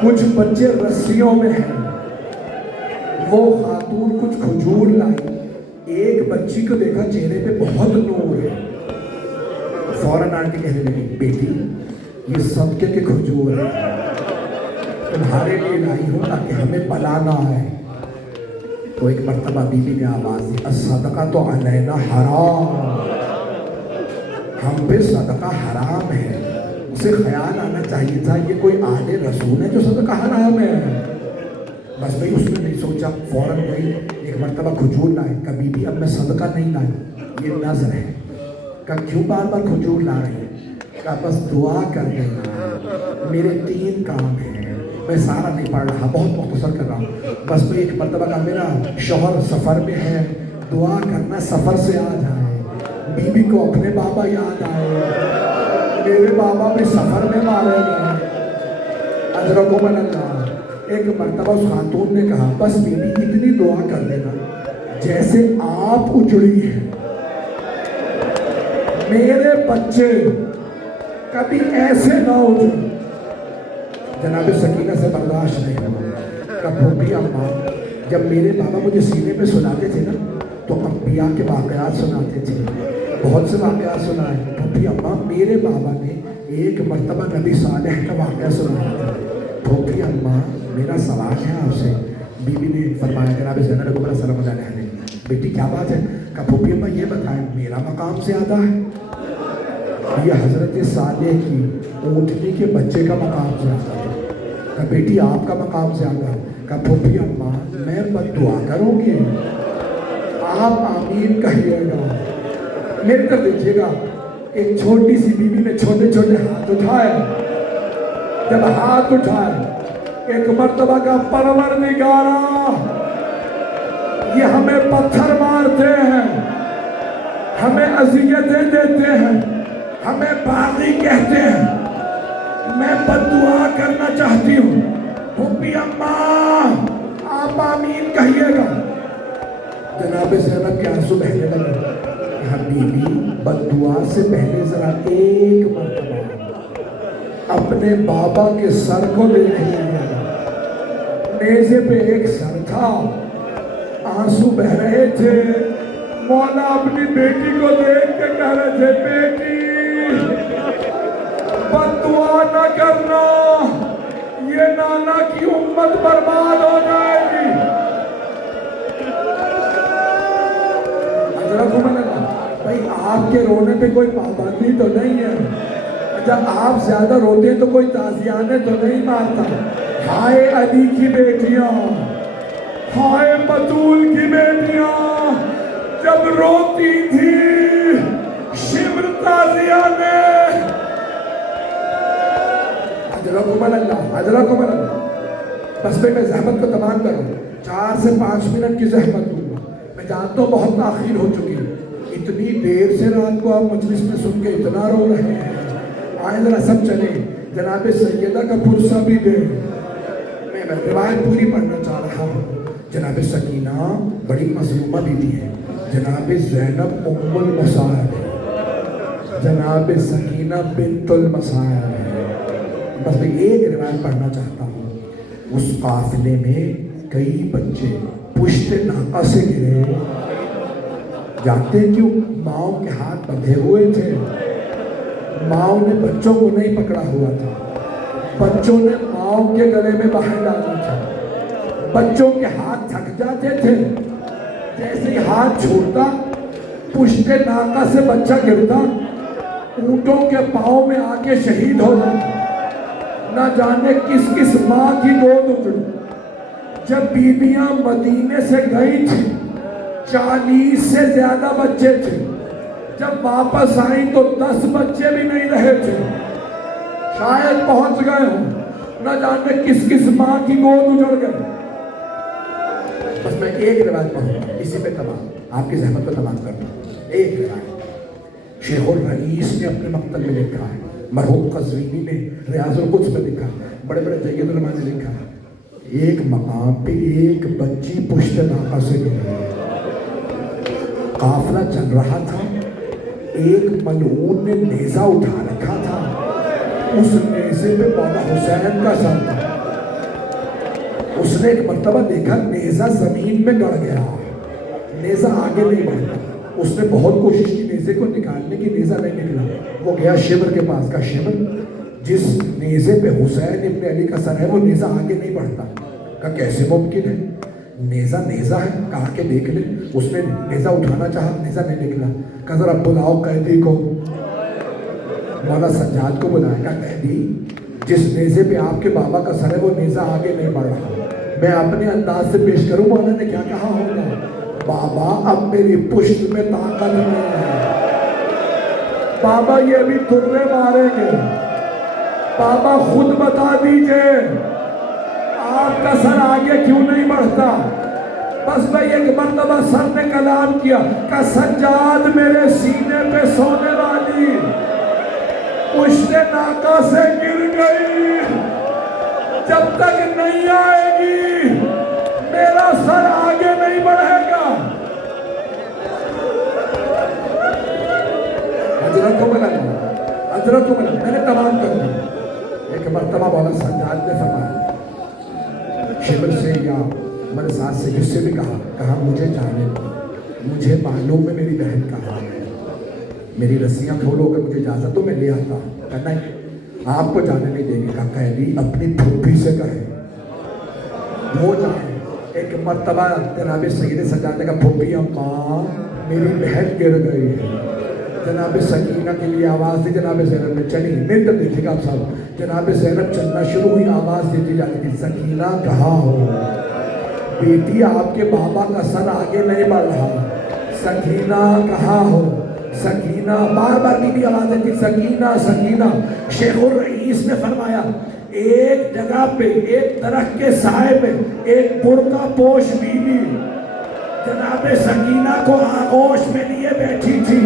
کچھ بچے رسیوں میں ہیں. وہ خاتون کچھ کھجور لائی, ایک بچی کو دیکھا چہرے پہ بہت نور ہے. فوراً آنٹی کہنے لگی بیٹی یہ صدقے کے کھجور ہیں, تمہارے لیے لائی ہوں تاکہ ہمیں بلا نہ آئے. تو ایک مرتبہ بی بی نے آواز دی الصدقہ تو علینا حرام, ہم پہ صدقہ حرام ہے. اسے خیال آنا چاہیے تھا یہ کوئی آلے رسول ہے جو صدقہ حرام ہے. بس بھئی اس نے نہیں سوچا, فوراً گئی ایک مرتبہ کھجور لائے. کبھی بھی اب میں صدقہ نہیں لائی, یہ نظر ہے. کہا کیوں بار بار کھجور لا رہی ہے؟ کہا بس دعا کر دینا, میرے 3 کام ہیں, میں سارا نہیں پڑھ رہا, بہت مختصر کر رہا ہوں. بس بھئی ایک مرتبہ کہا میرا شوہر سفر میں ہے, دعا کرنا سفر سے آ جائے, بیوی کو اپنے بابا یاد آئے, میرے بابا بھی سفر میں مارے گئے. اجرکم اللہ. ایک مرتبہ اس خاتون نے کہا بس بیوی اتنی دعا کر دینا جیسے آپ اجڑی ہیں, میرے بچے کبھی ایسے نہ اجڑیں. جناب سکینہ سے برداشت نہیں ہوا. کب پھوپھی اماں, جب میرے بابا مجھے سینے پہ سناتے تھے نا تو انبیاء کے واقعات سناتے تھے, بہت سے واقعات سنائے. پھوپھی اماں میرے بابا نے ایک مرتبہ نبی صالح کا واقعہ سنایا تھا. پھوپھی اماں میرا سوال ہے آپ سے. بی بی نے فرمایا جناب زینب علیہ السلام علیہ نے, بیٹی کیا بات ہے؟ کہا پھوپھی اماں یہ بتائیں میرا مقام زیادہ ہے, یہ حضرت صالح کی اونٹنی کے بچے کا مقام زیادہ ہے. کہا بیٹی آپ کا مقام زیادہ ہے. کہا پھوپھی اماں میں بد دعا کروں گی, آپ آمین کہیے گا. میرے طرف دیکھیے گا, ایک چھوٹی سی بیوی نے چھوٹے چھوٹے ہاتھ اٹھائے. جب ہاتھ اٹھائے ایک مرتبہ کا پروردگارا یہ ہمیں پتھر مارتے ہیں, ہمیں اذیتیں دیتے ہیں, ہمیں باغی کہتے ہیں, میں بد دعا کرنا چاہتی ہوں. پھوپھی اماں آپ آمین کہیے گا. جناب زینب کے آنسو بہنے لگے. حبیبی بد دعا سے پہلے ذرا ایک مرتبہ اپنے بابا کے سر کو دیکھ لیجیے. نیزے پہ ایک سر تھا, آنسو بہ رہے تھے. مولا اپنی بیٹی کو دیکھ کے کہہ رہے تھے بیٹی بد دعا نہ کرنا, یہ نانا کی امت برباد ہو جائے گی. بھائی آپ کے رونے پہ کوئی پابندی تو نہیں ہے، جب آپ زیادہ روتے ہیں تو کوئی تازیانے تو نہیں مارتا۔ ہائے علی کی بیٹیاں، ہائے بطول کی بیٹیاں جب روتی تھی شمر تازیانے۔ اجرکم اللہ، اجرکم اللہ۔ بس میں زحمت کو تمام کروں، 4 سے 5 منٹ کی زحمت دوں گا، میں جانتا ہوں بہت تاخیر ہو چکی ہے، اتنی دیر سے رات کو آپ مجلس میں سن کے اتنا رو رہے ہیں، آئے ذرا سب چلیں، جناب سیدہ کا پرسہ بھی دیں۔ میں روایت پوری پڑھنا چاہ رہا ہوں۔ جناب سکینہ بڑی مظلومہ بیوی ہے، جناب زینب ام المصائب ہے، جناب سکینہ بنت المصائب ہے۔ بس میں ایک روایت پڑھنا چاہتا ہوں۔ اس قافلے میں کئی بچے پشت ناقہ سے گرے، جانتے کیوں؟ ماؤں کے ہاتھ بندھے ہوئے تھے، ماؤں نے بچوں کو نہیں پکڑا ہوا تھا، بچوں نے ماؤں کے گلے میں باہر ڈالا تھا، بچوں کے ہاتھ تھک جاتے تھے، جیسے ہی ہاتھ چھوڑتا پشت ناقہ سے بچہ گرتا، اونٹوں کے پاؤں میں آ کے شہید ہو جاتا۔ نہ جانے کس کس ماں کی گود اجڑی۔ جب بیبیاں مدینے سے گئی تھی 40 سے زیادہ بچے تھے، جب واپس آئیں تو 10 بچے بھی نہیں رہے تھے، شاید پہنچ گئے ہوں، نہ جانے کس کس ماں کی گود اجڑ گئے۔ بس میں ایک روایت پڑھوں گا، اسی پہ تمام، آپ کی زحمت کو تمام کرنا۔ ایک روایت شیخ الرئیس نے اپنے مقتل میں لکھا ہے، مرحوم قزوینی نے ریاض القدس میں لکھا، بڑے بڑے جید علماء نے لکھا، ایک مقام پہ ایک بچی پشت ناقہ سے گئی، قافلہ چل رہا تھا، ایک ملعون نے نیزہ اٹھا رکھا تھا، اس نیزے پہ مولا حسین کا سر تھا۔ اس نے ایک مرتبہ دیکھا نیزہ زمین میں گڑ گیا، نیزہ آگے نہیں بڑھتا، اس نے بہت کوشش کی نیزے کو نکالنے کی، نیزہ نہیں نکلا، وہ گیا شمر کے پاس کا، شمر جس نیزے پہ حسین ابن علی کا سر ہے وہ نیزہ آگے نہیں بڑھتا۔ کہا کیسے ممکن ہے، نیزہ نیزہ ہے، کہا کہ دیکھ لے۔ اس نے نیزہ اٹھانا چاہا، نیزہ نہیں نکلا، کہا ذرا بلاؤ قیدی کو، مولا سجاد کو بلایا، کہا قیدی جس نیزے پہ آپ کے بابا کا سر ہے وہ نیزہ آگے نہیں بڑھ رہا، میں اپنے انداز سے پیش کروں۔ مولا نے کیا کہا ہوگا؟ بابا اب میری پشت میں طاقت نہیں ہے، بابا یہ بھی ترے ماریں گے، بابا خود بتا دیجئے آپ کا سر آگے کیوں نہیں بڑھتا؟ بس میں ایک مرتبہ سر نے کلام کیا کہ سجاد میرے سینے پہ سونے والی پشت ناقہ سے گر گئی، جب تک نہیں آئے گی میرا سر آگے نہیں بڑھے گا۔ حضرت کو ملا، میں نے تمام کر دیا۔ ایک مرتبہ مولا سجاد نے فرمایا شمر سے یا مرزاد سے جس سے بھی کہا مجھے جانے دو، مجھے معلوم ہے میری بہن کہاں ہے، میری رسیاں کھولو، اگر مجھے اجازت تو میں لے آتا ہوں۔ کہا نہیں آپ کو جانے نہیں دیں گے۔ کہا قیدی اپنی پھوپھی سے کہے وہ جائے۔ ایک مرتبہ جناب سید سجاد نے کہا پھوپھی اماں میری بہن گر گئی ہے، جناب سکینہ کے لیے آواز دی، جناب زینب نے چلی، میری طرف دیکھیے گا آپ صاحب، جناب زینب چلنا شروع ہوئی، آواز دیتی جاتی تھی سکینہ کہاں ہو، بیٹی آپ کے بابا کا سر آگے نہیں بڑھ رہا، سکینہ کہاں ہو، سکینہ، بار بار بھی آواز دیتی سکینہ سکینہ۔ شیخ الرئیس نے فرمایا ایک جگہ پہ ایک درخت کے سائے پہ ایک برقع پوش بیوی جناب سکینہ کو آغوش میں لیے بیٹھی تھی،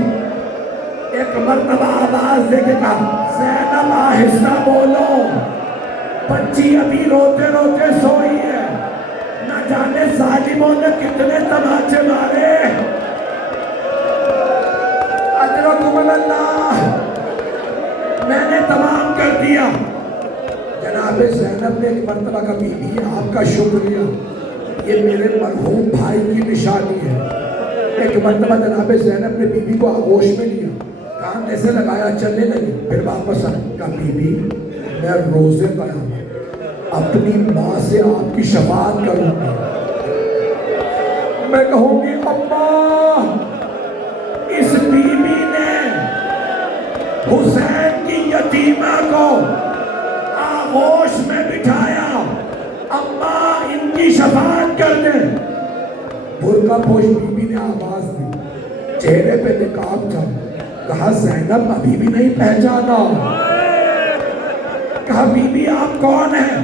ایک مرتبہ آواز دے کے کہا زینب آہستہ بولو، بچی ابھی روتے روتے سوئی ہے، نہ جانے ظالموں نے کتنے تماچے مارے۔ اجرکم اللہ، میں نے تمام کر دیا۔ جناب زینب نے ایک مرتبہ کا بی بی آپ کا شکریہ، یہ میرے مرحوم بھائی کی نشانی ہے۔ ایک مرتبہ جناب زینب نے بی بی کو آغوش میں لیا، کان ایسے لگایا، چلنے لگی، پھر واپس آئے، کہا بی بی میں روزے قیامت اپنی ماں سے آپ کی شفاعت کروں گا، میں کہوں گی اماں اس بی بی نے یتیمہ کو آغوش میں بٹھایا، اماں ان کی شفاعت کر دیں۔ برقع پوش بی بی نے آواز دی، چہرے پہ نقاب تھا، کہا زینب ابھی بھی نہیں پہچانا؟ کہا بی بی آپ کون ہیں؟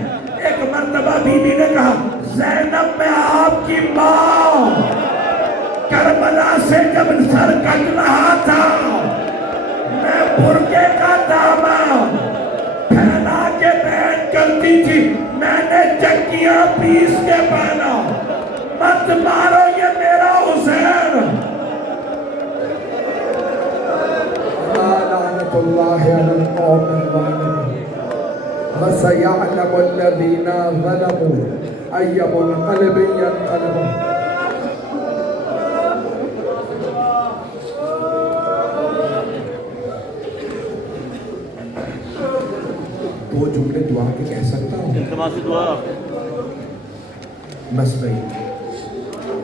ایک مرتبہ بی بی نے کہا زینب میں آپ کی ماں، کربلا سے جب سر کٹ رہا تھا میں برقعے کا دامن پھیلا کے بیٹھ کرتی تھی، میں نے چکیاں پیس کے پہنا، مت مارو یہ میرا حسین۔ لعنت اللہ علی القوم الظالمین وسيعلم الذين ظلموا أي منقلب ينقلبون۔ دو جملے دعا کے کہہ سکتا ہوں؟ التماس دعا۔ بس بھائی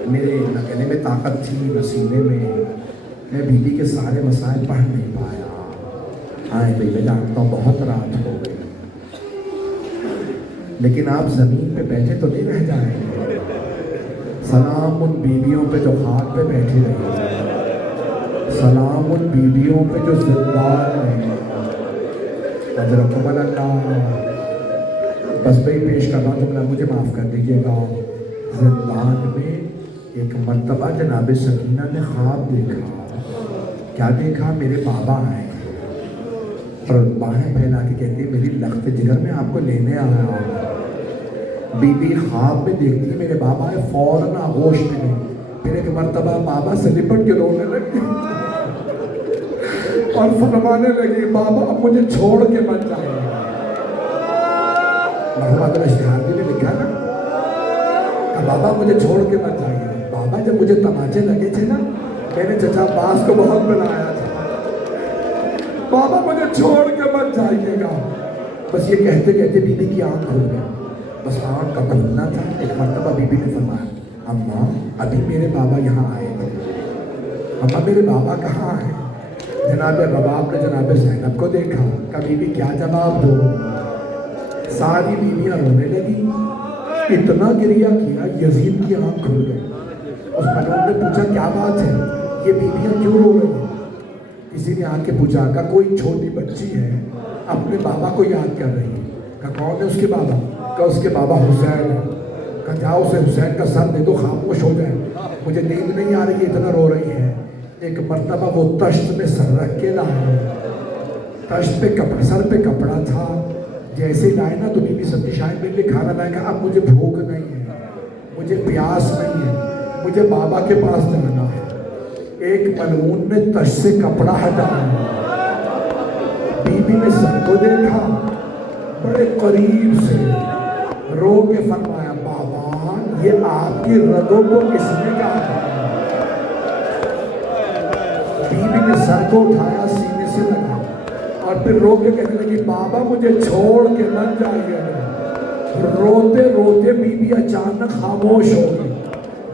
میرے نہ گلے میں طاقت تھی نہ سینے میں بیوی کے سارے مسائل پڑھ نہیں پایا۔ ہاں بھائی میں جانتا ہوں بہت رات ہو گئی، لیکن آپ زمین پہ بیٹھے تو نہیں رہ جائیں گے۔ سلام ان بیویوں پہ جو خاک پہ بیٹھے رہے، سلام ان بیویوں پہ جو زندان ہیں۔ اجرکم اللہ۔ بس بھائی پیش کرنا جملہ مجھے معاف کر دیجیے گا۔ زندان میں ایک مرتبہ جناب سکینہ نے خواب دیکھا۔ کیا دیکھا؟ میرے بابا آئے اور باہیں پھیلا کے کہتی ہے میری لخت جگر میں آپ کو لینے آیا ہوں۔ بی بی خواب میں دیکھتی ہے میرے بابا آئے، فوراً آغوش میں گئی، پھر ایک مرتبہ بابا سے لپٹ کے رونے لگی اور فرمانے لگی بابا اب مجھے چھوڑ کے مت جائیے۔ محمد اشتہار نے لکھا نا کہ بابا مجھے چھوڑ کے مت جائیے۔ بابا جب مجھے تماچے لگے تھے نا میں نے چچا عباس کو بہت بنایا تھا، بابا مجھے چھوڑ کے مت جائیے گا۔ بس یہ کہتے کہتے بی بی کی آنکھ کھل گئی، بس آنکھ کا کھلنا تھا۔ ایک مرتبہ بی بی نے فرمایا اماں ابھی میرے بابا یہاں آئے تھے۔ اماں میرے بابا کہاں ہیں؟ جناب رباب نے جناب زینب کو دیکھا، کہ بی بی کیا جواب دو؟ ساری بیویاں رونے لگی، اتنا گریہ کیا یزید کی آنکھ کھل گئی۔ اس ملعون نے پوچھا کیا بات ہے، یہ بیویاں کیوں رو رہی ہیں؟ کسی نے آ کے پوچھا کہ کوئی چھوٹی بچی ہے اپنے بابا کو یاد کر رہی ہے۔ کہ کون ہے اس کے بابا؟ کہ اس کے بابا حسین ہے۔ کہ جاؤ اسے حسین کا سر دے دو خاموش ہو جائے، مجھے نیند نہیں آ رہی ہے اتنا رو رہی ہے۔ ایک مرتبہ وہ تشت میں سر رکھ کے لائے، تشت پہ سر پہ کپڑا تھا، جیسے لائے نا تو بی بی سبزی شاہد میرے لیے کھانا لائے۔ کہا اب مجھے بھوک نہیں ہے، مجھے پیاس نہیں ہے، مجھے بابا کے پاس جانا ہے۔ ایک ملعون نے تشت سے کپڑا ہٹایا، بی بی نے سر کو دیکھا بڑے قریب سے، رو کے فرمایا بابا یہ آپ کی رگوں کو کس نے کہا؟ بی بی نے سر کو اٹھایا سینے سے لگا اور پھر رو کے کہنے لگی بابا مجھے چھوڑ کے مت جائیے۔ روتے روتے بی بی اچانک خاموش ہو گئی،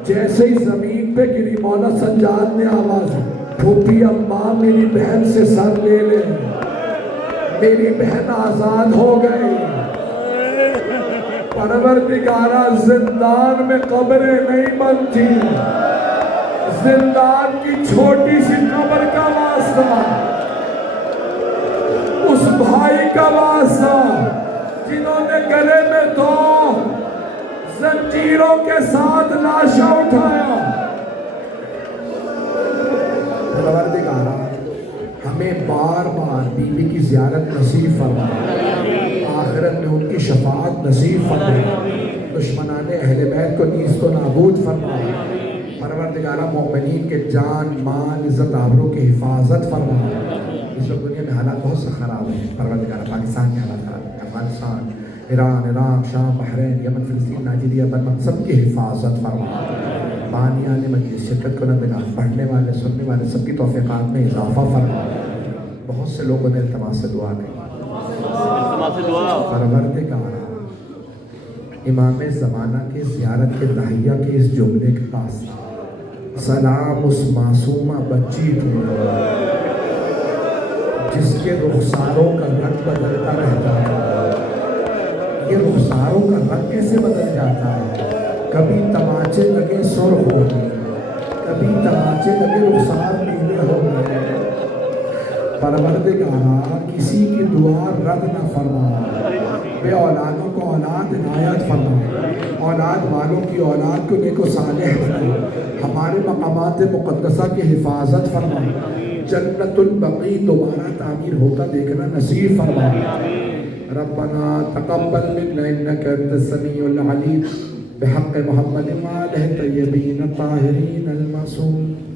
جیسے ہی زمین پہ گری مولا سجاد نے آواز پھوپھی اماں میری بہن سے سر لے لے، میری بہن آزاد ہو گئی۔ پروردگارہ زندان میں قبریں نہیں بنتی، زندان کی چھوٹی سی قبر کا واسطہ، اس بھائی کا واسطہ جنہوں نے گلے میں دو زنجیروں کے ساتھ لاشا اٹھایا۔ پروردگارہ ہمیں بار بار بی بی کی زیارت نصیب فرما، آخرت میں ان کی شفاعت نصیب فرما، دشمنان اہل بیت کو نیست و نابود فرما۔ پروردگارہ مومنین کے جان مال عزت آبرو کی حفاظت فرما۔ اس وقت دنیا میں حالات بہت سے خراب ہیں، پروردگارہ پاکستان کے حالات خراب ہیں، افغانستان، ایران، عراق، شام، بحرین، یمن، فلسطین، نائجیریا، برما، سب کی حفاظت فرما۔ بانیان مجلس شرکت کنندگان، پڑھنے والے سننے والے سب کی توفیقات میں اضافہ فرما۔ بہت سے لوگوں نے التماس سے دعا کی، پروردگارہ امام زمانہ کے زیارت کے داہیہ کے اس جملے کے پاس سلام اس معصومہ بچی کو جس کے رخساروں کا رنگ بدلتا رہتا ہے. یہ رخساروں کا رنگ کیسے بدل جاتا ہے؟ کبھی تماچے لگے سرخ ہو گئے، کبھی تماچے لگے رخسار نیلے ہو گئے. پروردگارا کسی کی دعا رد نہ فرما، بے اولادوں کو اولاد عنایت فرما، اولاد والوں کی اولاد کو نیک و صالح بنا، ہمارے مقامات مقدسہ کی حفاظت فرما، جنت البقیع دوبارہ تعمیر ہوتا دیکھنا نصیب فرما. ربنا تقبل منا انك انت السميع العليم بحق محمد وآله الطيبين الطاهرين المعصومين.